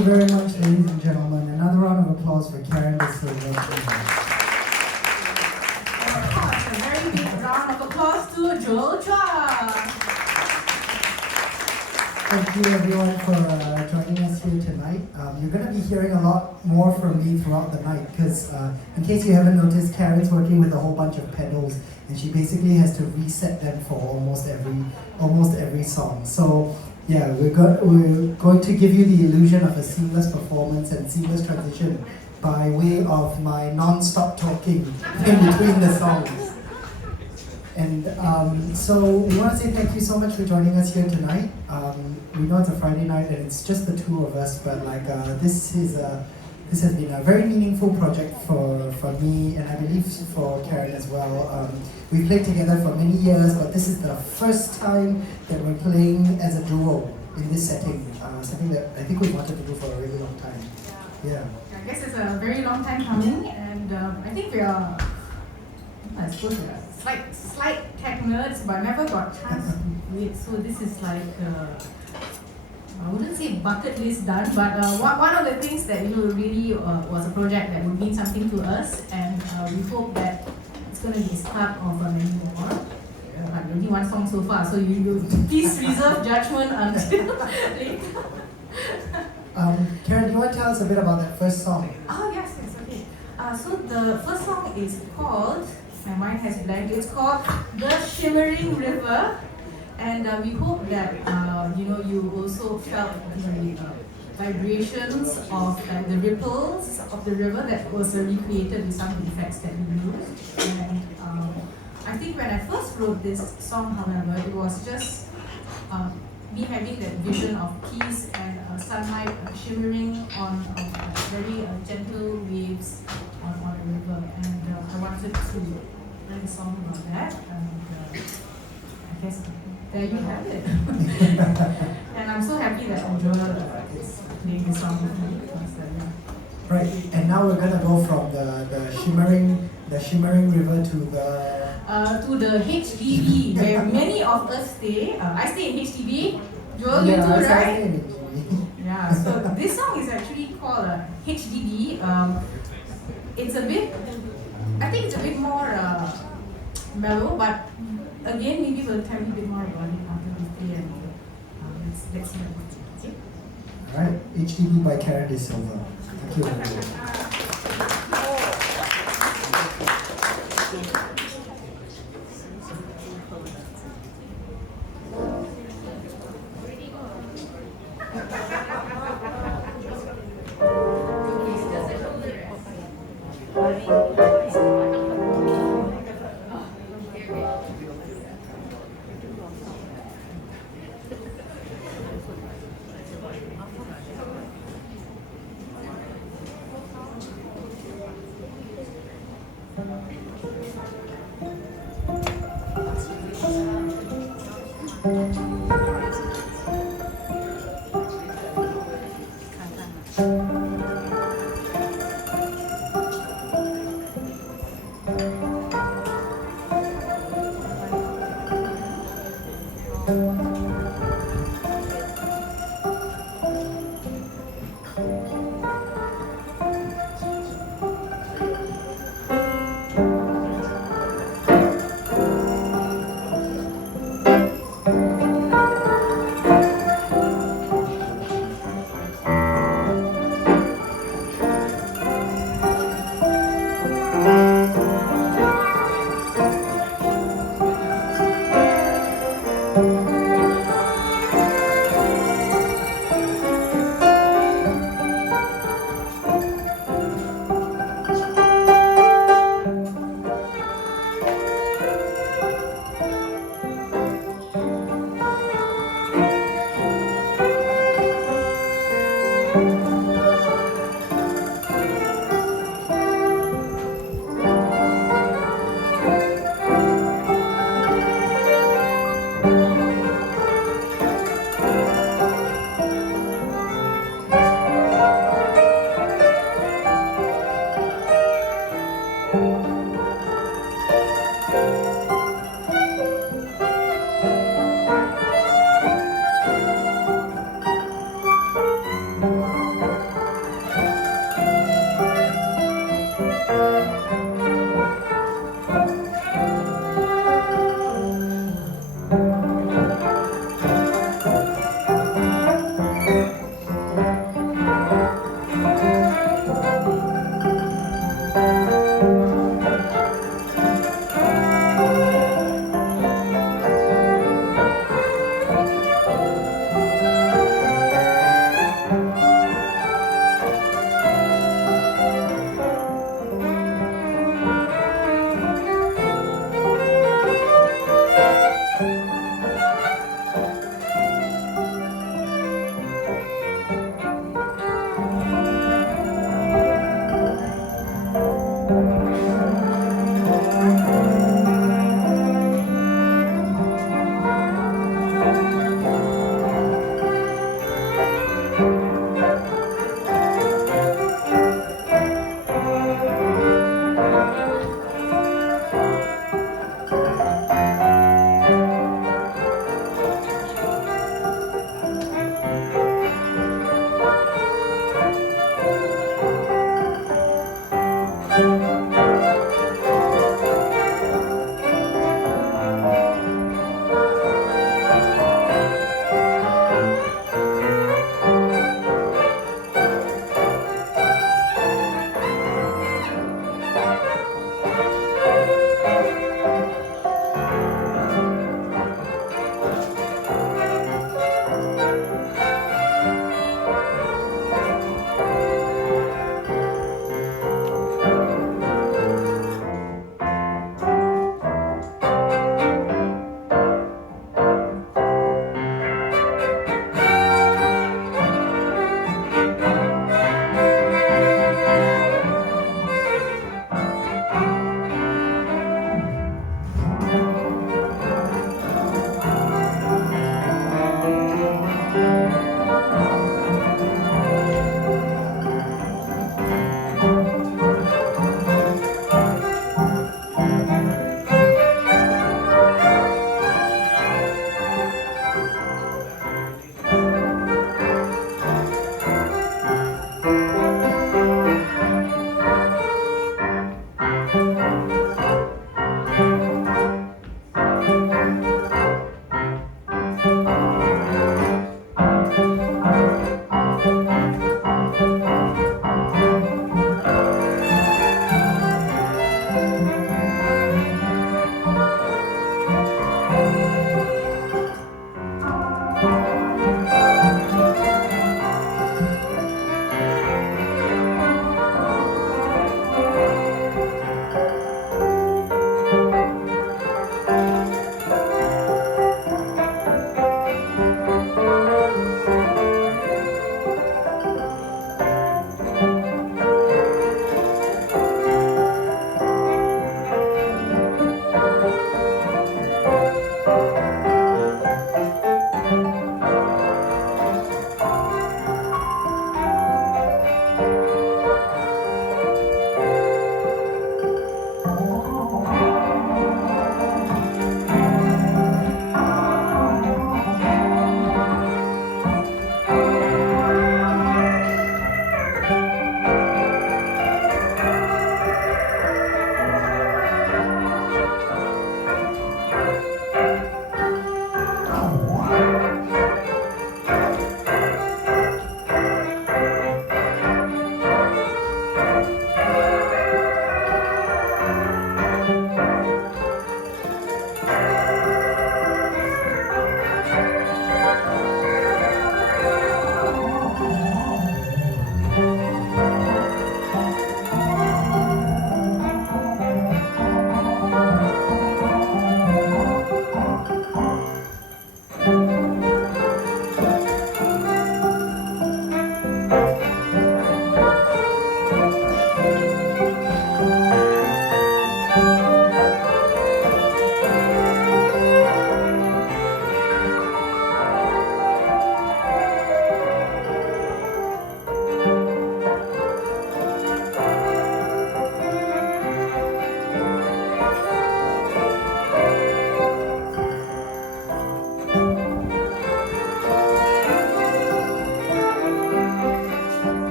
you very much, ladies and gentlemen. Another round of applause for Karen De Silva. And of course, a very big round of applause to Joel Chua. Thank you everyone for joining us here tonight. You're going to be hearing a lot more from me throughout the night because in case you haven't noticed, Karen's working with a whole bunch of pedals and she basically has to reset them for almost every song. So yeah, we're going to give you the illusion of a seamless performance and seamless transition by way of my non-stop talking in between the songs. And so we want to say thank you so much for joining us here tonight. We know it's a Friday night and it's just the two of us, but like this has been a very meaningful project for me and I believe for Karen as well. We played together for many years, but this is the first time that we're playing as a duo in this setting. Something that I think we wanted to do for a really long time. Yeah. I guess it's a very long time coming, and I think we are, I suppose we are slight tech nerds, but never got chance to do it. So this is like, I wouldn't say bucket list done, but one of the things that really was a project that would mean something to us, and we hope that it's going to be a start of many more. But only one song so far, so you please reserve judgment until later. Karen, do you want to tell us a bit about that first song? Oh yes, okay. So the first song is called, my mind has blanked, it's called The Shimmering River, and we hope that you also felt the vibrations of the ripples of the river that was recreated with some effects that we used. And I think when I first wrote this song, however, it was just me having that vision of peace and sunlight shimmering on very gentle waves on a river, and I wanted to write a song about that, and I guess there you have it. And I'm so happy that Joel is playing this song with me. Right, and now we're gonna go from the shimmering river to the HDB, where many of us stay. I stay in HDB. Joel, you too, I right? stay in HDB. Yeah. So this song is actually called HDB. It's a bit, I think it's a bit more mellow, but again, maybe we'll tell you a bit more about it after we play, and let's see what it is. Okay? Alright, HDB by Karen De Silva. Thank you everyone.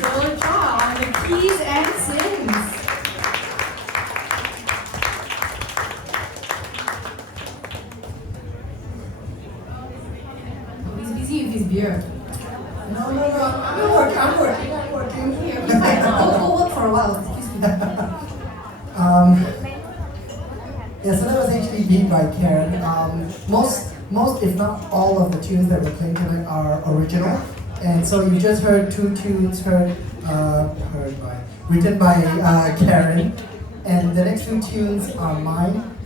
Joel Chua on the keys and sings. Oh, he's busy with his beer. No, I'm working. Okay, fine. Go work for a while. Excuse me. Yeah, so that was actually beat by Karen. Most, if not all of the tunes that we're playing tonight are original. And so you just heard two tunes written by Karen. And the next two tunes are mine.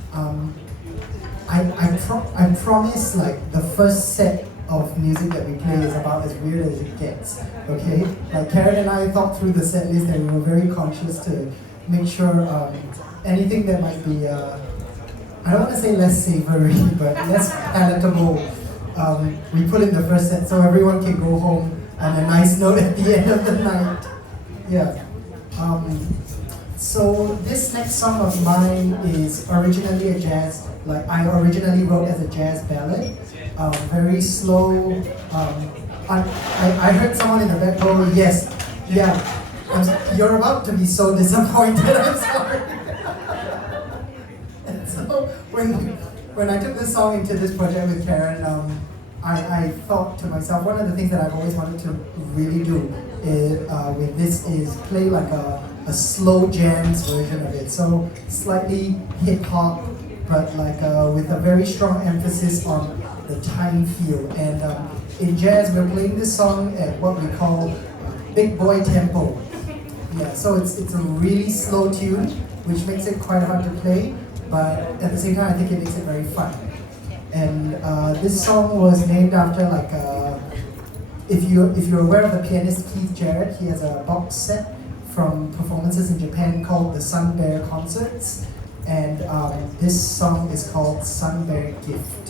I promise like the first set of music that we play is about as weird as it gets, okay? Like Karen and I thought through the set list and we were very conscious to make sure anything that might be, I don't want to say less savory, but less palatable, we put in the first set so everyone can go home on a nice note at the end of the night. Yeah. So this next song of mine is originally a jazz, like I originally wrote as a jazz ballad, very slow. I heard someone in the back go, yes, yeah. You're about to be so disappointed. I'm sorry. And so when I took this song into this project with Karen, I thought to myself, one of the things that I've always wanted to really do is, with this is play like a a slow jazz version of it. So slightly hip hop, but like with a very strong emphasis on the time feel. And in jazz, we're playing this song at what we call big boy tempo. Yeah, so it's a really slow tune, which makes it quite hard to play, but at the same time, I think it makes it very fun. And this song was named after like if you're aware of the pianist Keith Jarrett, he has a box set from performances in Japan called the Sun Bear Concerts, and this song is called Sun Bear Gift.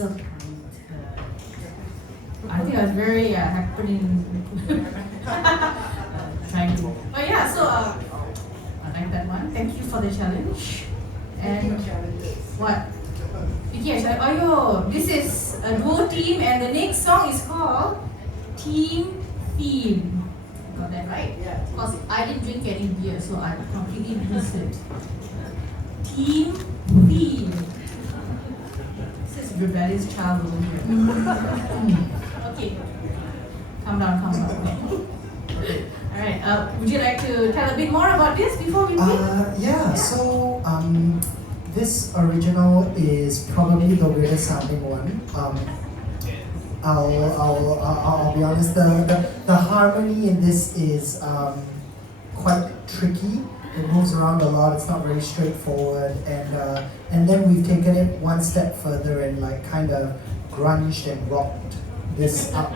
surprised her. I think I was very happening. Trying to. But yeah, so I like that one. Thank you for the challenge. And what? Vicky and challenge. Oh, this is a duo team, and the next song is called Team Theme. Got that right? Yeah. Because I didn't drink any beer, so I completely missed it. Team Theme. This is rebellious child over here. Okay. Calm down, calm down. Alright, would you like to tell a bit more about this before we begin? Yeah, so this original is probably the weirdest sounding one. I'll be honest, the harmony in this is quite tricky. It moves around a lot, it's not very straightforward, and then we've taken it one step further and like kind of grunged and rocked this up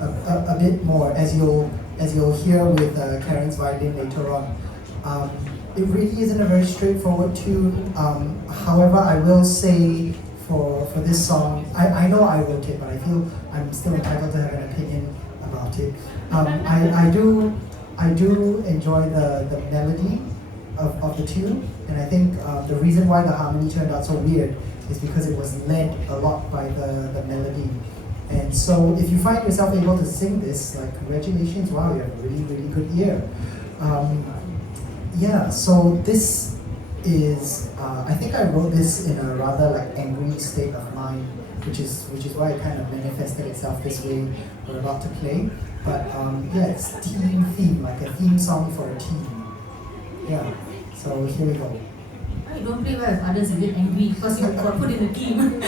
a bit more, as you'll hear with Karen's violin later on. It really isn't a very straightforward tune. However, I will say for this song, I know I wrote it, but I feel I'm still entitled to have an opinion about it. I do enjoy the melody of the tune, and I think the reason why the harmony turned out so weird is because it was led a lot by the melody. And so if you find yourself able to sing this, like, congratulations, wow, you have a really, really good ear. Yeah, so this is, I think I wrote this in a rather like angry state of mind, which is why it kind of manifested itself this way we're about to play. But yeah, it's team theme, like a theme song for a team. Yeah, so here we go. I don't play well if others get angry because you got put in the team.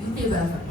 You play well first.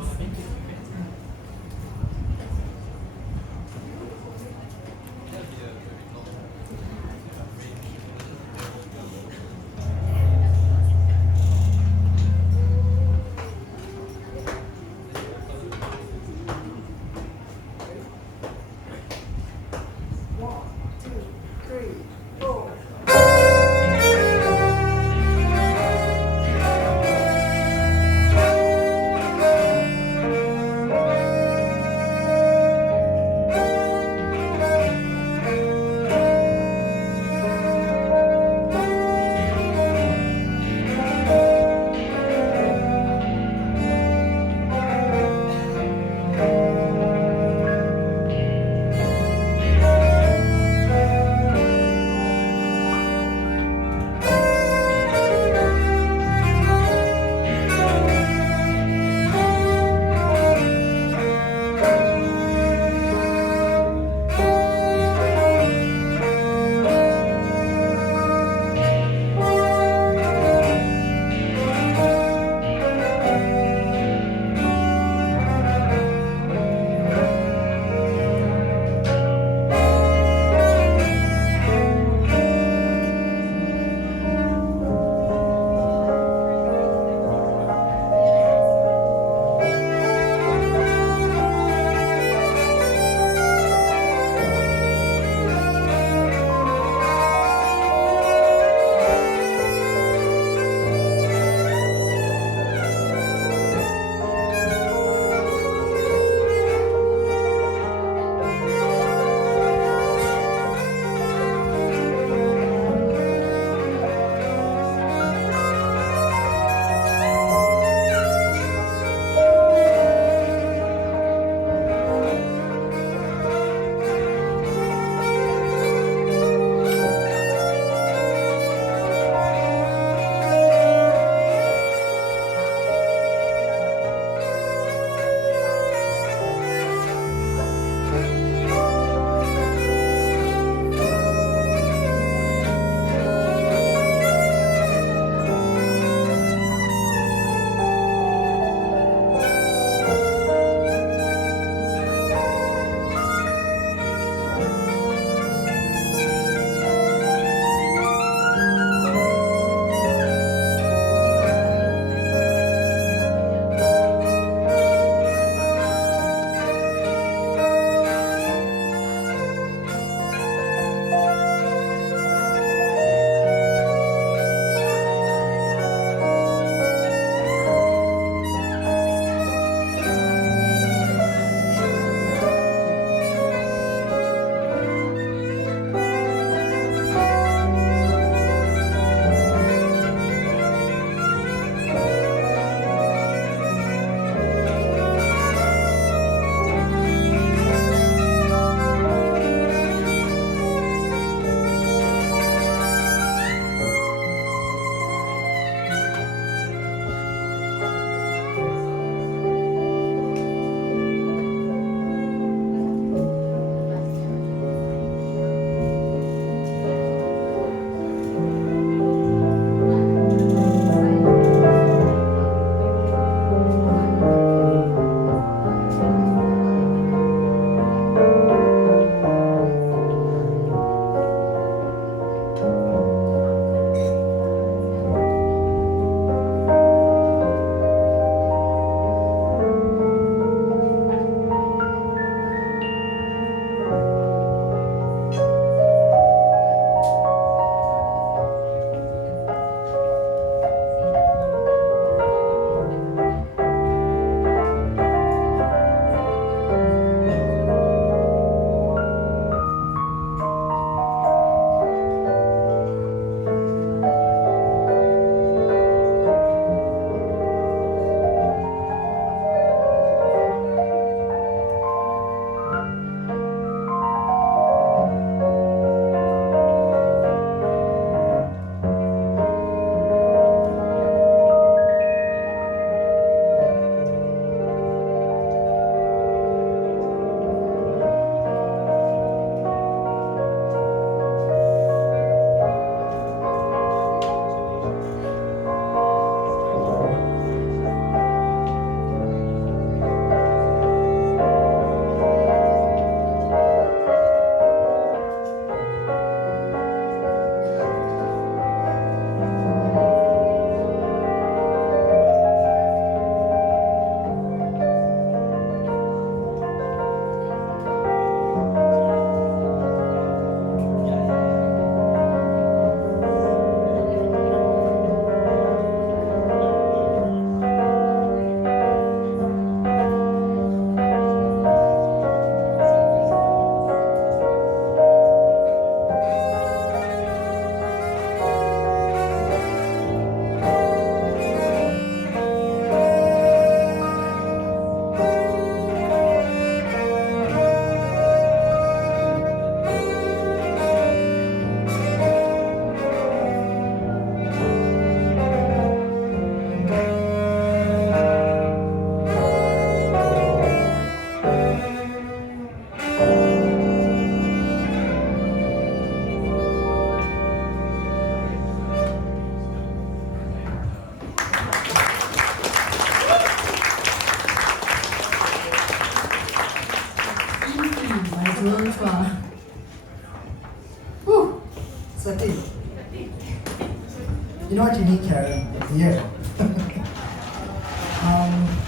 You know what you need, Karen? Beer.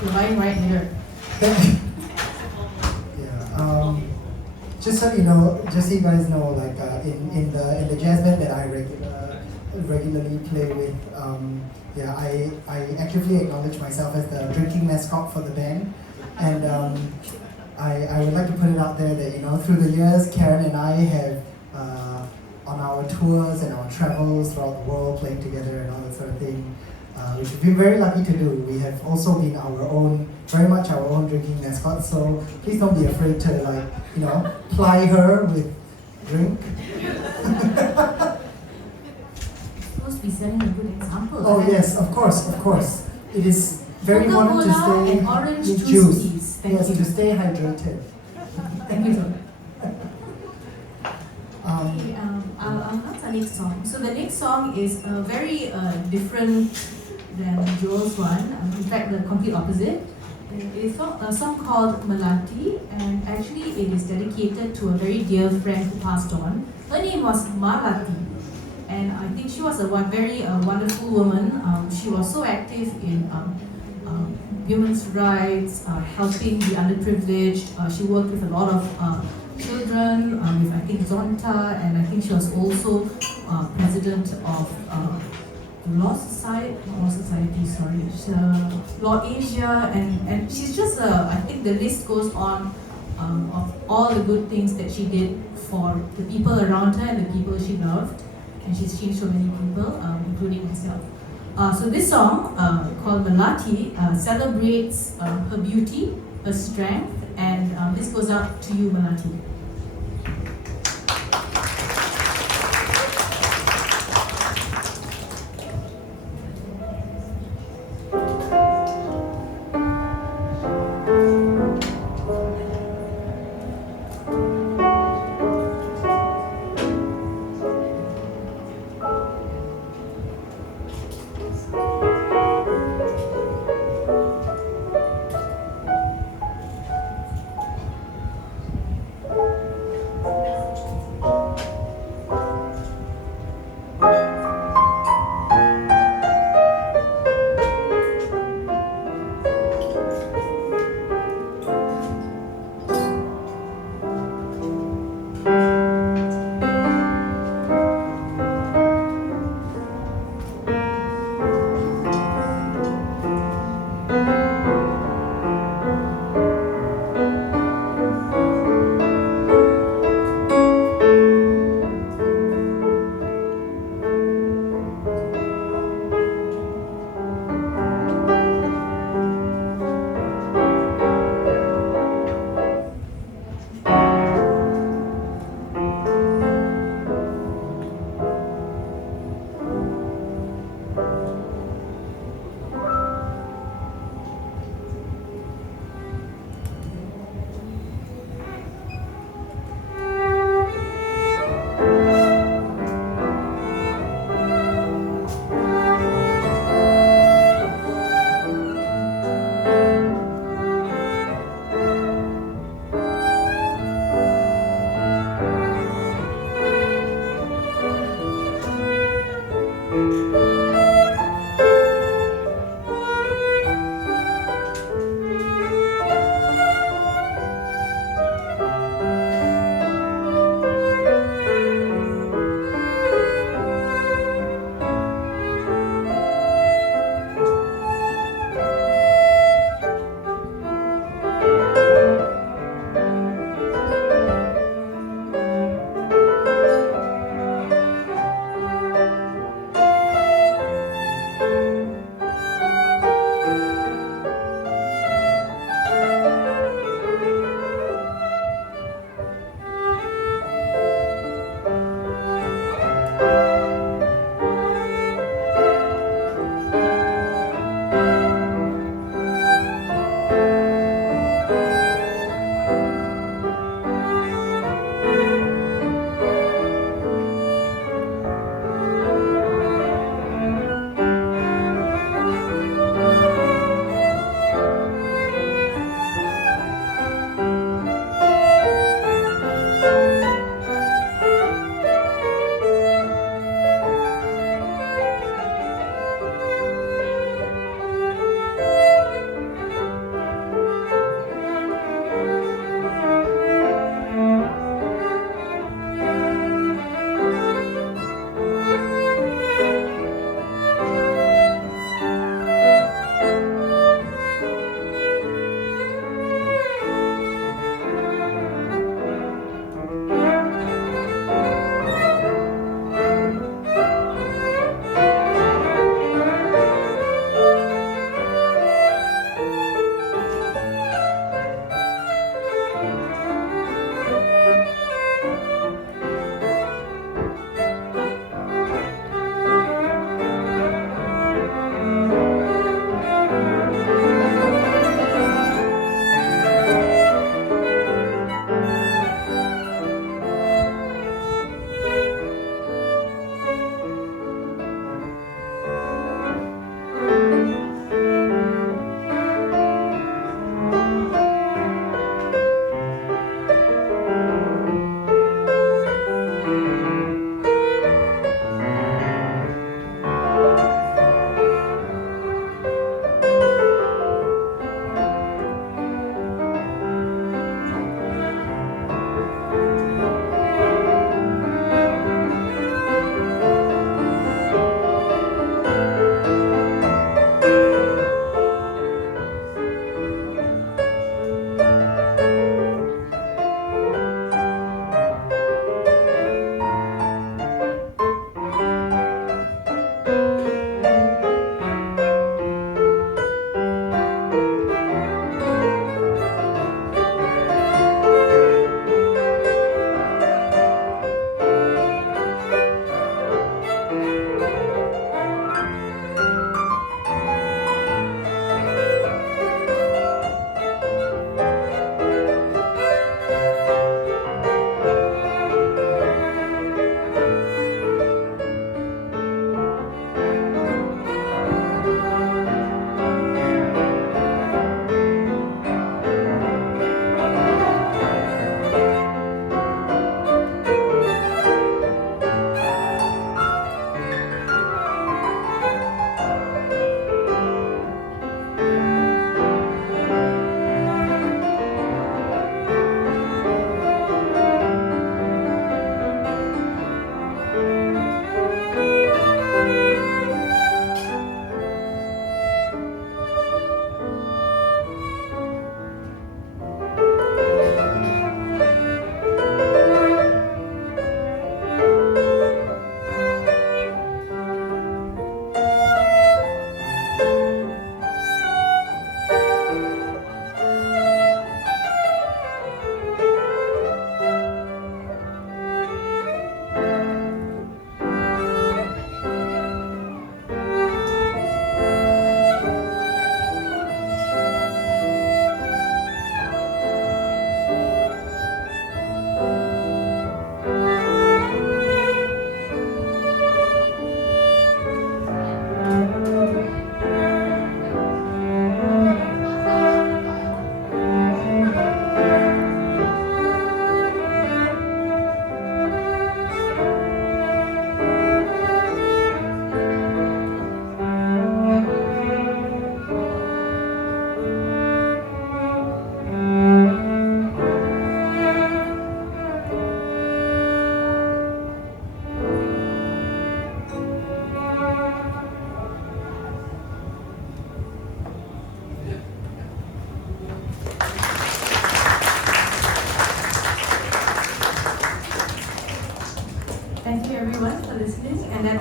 You're buying right here. Yeah. Just so you know, just so you guys know, like in the jazz band that I regularly play with, yeah, I actively acknowledge myself as the drinking mascot for the band, and I would like to put it out there that, you know, through the years, Karen and I have on our tours and our travels throughout the world, playing together and all that sort of thing, which we've been very lucky to do. We have also been our own, very much our own drinking mascot. So please don't be afraid to, like, you know, ply her with drink. Supposed to be setting a good example. Oh right? yes, of course. It is very important to Coca-Cola stay and orange with juice, please. Thank yes, you. to stay hydrated. Thank you, sir. Um, Okay, I'll announce our next song. So the next song is very different than Joel's one. In fact, the complete opposite. It is a song called Melati, and actually it is dedicated to a very dear friend who passed on. Her name was Malati, and I think she was a very wonderful woman. She was so active in women's rights, helping the underprivileged. She worked with a lot of children, with I think Zonta, and I think she was also president of Law Society, not Law Society, sorry, Law Asia, and she's just I think the list goes on of all the good things that she did for the people around her and the people she loved, and she's changed so many people, including myself. So this song called Melati celebrates her beauty, her strength, and this goes out to you, Melati.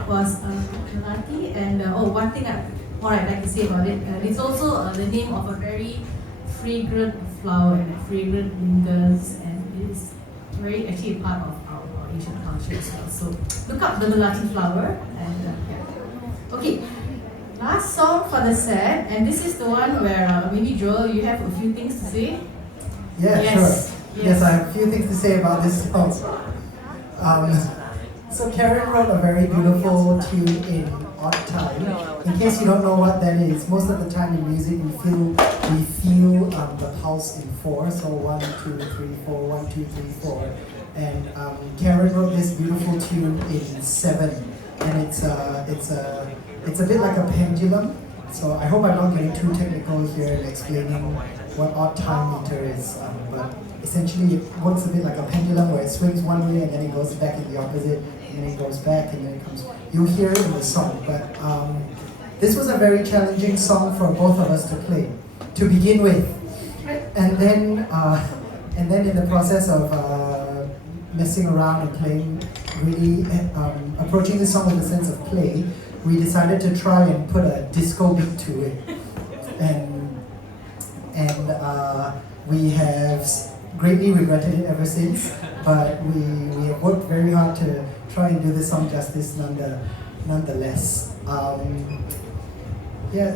was Melati, and one thing more I'd like to say about it, it's also the name of a very fragrant flower and fragrant lingers, and it is very actually a part of our Asian culture as well. So look up the Melati flower, and yeah. Okay, last song for the set, and this is the one where maybe Joel, you have a few things to say. Yeah, Yes. sure. Yes, I have a few things to say about this song. So Karen wrote a very beautiful tune in odd time. In case you don't know what that is, most of the time in music we feel the pulse in four. So 1, 2, 3, 4, 1, 2, 3, 4. And Karen wrote this beautiful tune in 7, and it's a bit like a pendulum. So I hope I'm not getting too technical here in explaining what odd time meter is, but essentially it works a bit like a pendulum where it swings one way and then it goes back in the opposite, and then it goes back and then it comes. You'll hear it in the song, but this was a very challenging song for both of us to play to begin with, and then in the process of messing around and playing, really approaching the song with a sense of play, we decided to try and put a disco beat to it, and we have greatly regretted it ever since. But we have worked very hard to try and do this song justice nonetheless. Yeah,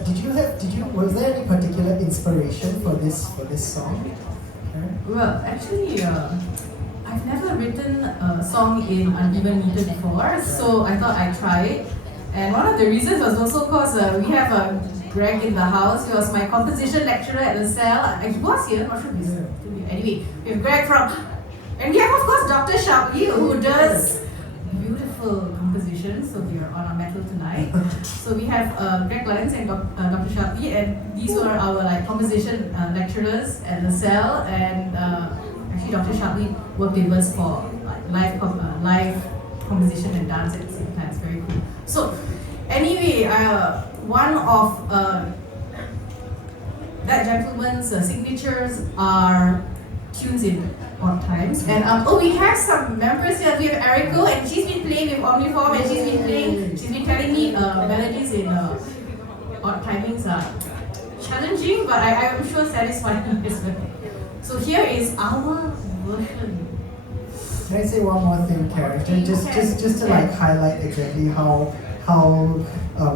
was there any particular inspiration for this song? Well, actually, I've never written a song in uneven meter before, so I thought I'd try it. And one of the reasons was also because we have Greg in the house. He was my composition lecturer at the cell. He was here, not sure if he's still here. Anyway, we have Greg and we have of course Dr. Sharpie, who does beautiful compositions. So we are on our metal tonight. So we have Greg Lyons and Dr. Sharpie, and these were our composition lecturers at the cell. And actually, Dr. Sharpie worked with us for live composition and dance at the same time. It's very cool. So anyway, one of that gentleman's signatures are tunes in odd times. And we have some members here. We have Eriko, and she's been playing with Omniform, and she's been telling me melodies in odd timings are challenging, but I'm sure satisfying as well. So here is our version. Can I say one more thing, Karen? Just to highlight exactly how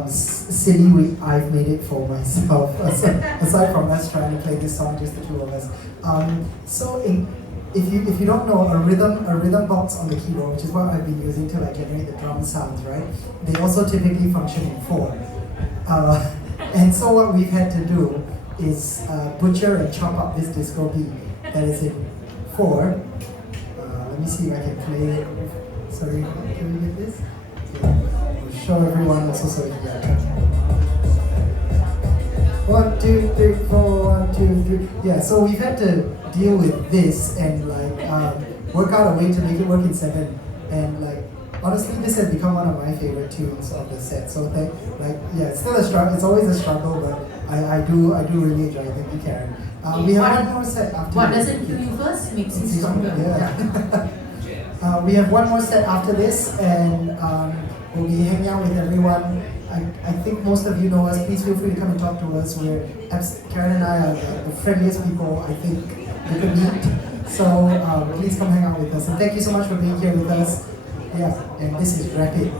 silly I've made it for myself. Aside from us trying to play this song, just the two of us. If you don't know, a rhythm box on the keyboard, which is what I've been using to generate the drum sounds, right? They also typically function in 4. And so what we've had to do is butcher and chop up this disco beat that is in 4. Let me see if I can play it. Sorry, can we get this? I'll show everyone also so you can get it. 1, 2, 3, 4, 1, 2, 3. Yeah, so we've had to deal with this and work out a way to make it work in 7. And honestly, this has become one of my favorite tunes of the set. So it's still a struggle. It's always a struggle, but I do really enjoy it. Thank you, Karen. We have one more set after. What doesn't kill you first makes you stronger. Yeah. We have one more set after this, and we'll be hanging out with everyone. I think most of you know us. Please feel free to come and talk to us. Karen and I are the friendliest people I think you could meet. So please come hang out with us. And thank you so much for being here with us. Yeah, and this is Rapid.